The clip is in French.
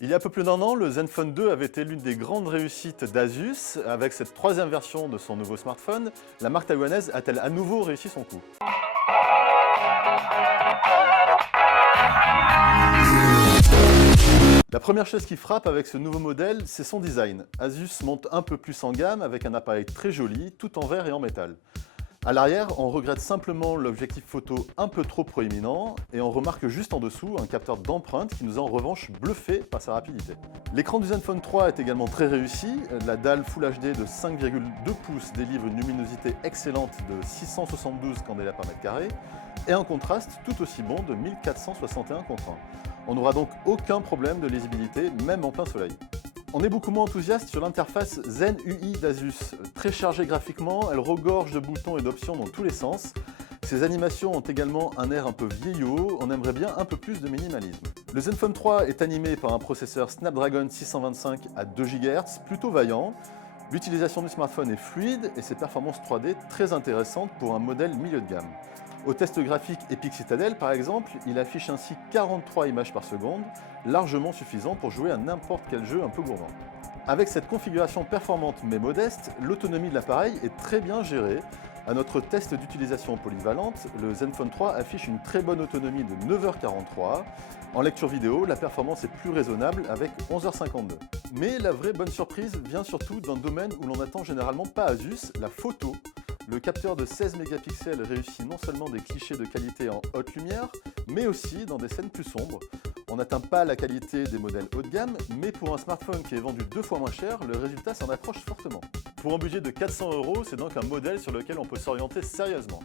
Il y a un peu plus d'un an, le Zenfone 2 avait été l'une des grandes réussites d'Asus. Avec cette troisième version de son nouveau smartphone, la marque taïwanaise a-t-elle à nouveau réussi son coup? La première chose qui frappe avec ce nouveau modèle, c'est son design. Asus monte un peu plus en gamme avec un appareil très joli, tout en verre et en métal. À l'arrière, on regrette simplement l'objectif photo un peu trop proéminent et on remarque juste en dessous un capteur d'empreinte qui nous a en revanche bluffé par sa rapidité. L'écran du Zenfone 3 est également très réussi. La dalle Full HD de 5,2 pouces délivre une luminosité excellente de 672 candela par mètre carré et un contraste tout aussi bon de 1461 contre 1. On n'aura donc aucun problème de lisibilité, même en plein soleil. On est beaucoup moins enthousiaste sur l'interface Zen UI d'Asus. Très chargée graphiquement, elle regorge de boutons et d'options dans tous les sens. Ses animations ont également un air un peu vieillot, on aimerait bien un peu plus de minimalisme. Le Zenfone 3 est animé par un processeur Snapdragon 625 à 2 GHz, plutôt vaillant. L'utilisation du smartphone est fluide et ses performances 3D très intéressantes pour un modèle milieu de gamme. Au test graphique Epic Citadel par exemple, il affiche ainsi 43 images par seconde, largement suffisant pour jouer à n'importe quel jeu un peu gourmand. Avec cette configuration performante mais modeste, l'autonomie de l'appareil est très bien gérée. À notre test d'utilisation polyvalente, le Zenfone 3 affiche une très bonne autonomie de 9h43. En lecture vidéo, la performance est plus raisonnable avec 11h52. Mais la vraie bonne surprise vient surtout d'un domaine où l'on n'attend généralement pas Asus, la photo. Le capteur de 16 mégapixels réussit non seulement des clichés de qualité en haute lumière, mais aussi dans des scènes plus sombres. On n'atteint pas la qualité des modèles haut de gamme, mais pour un smartphone qui est vendu 2 fois moins cher, le résultat s'en approche fortement. Pour un budget de 400 €, c'est donc un modèle sur lequel on peut s'orienter sérieusement.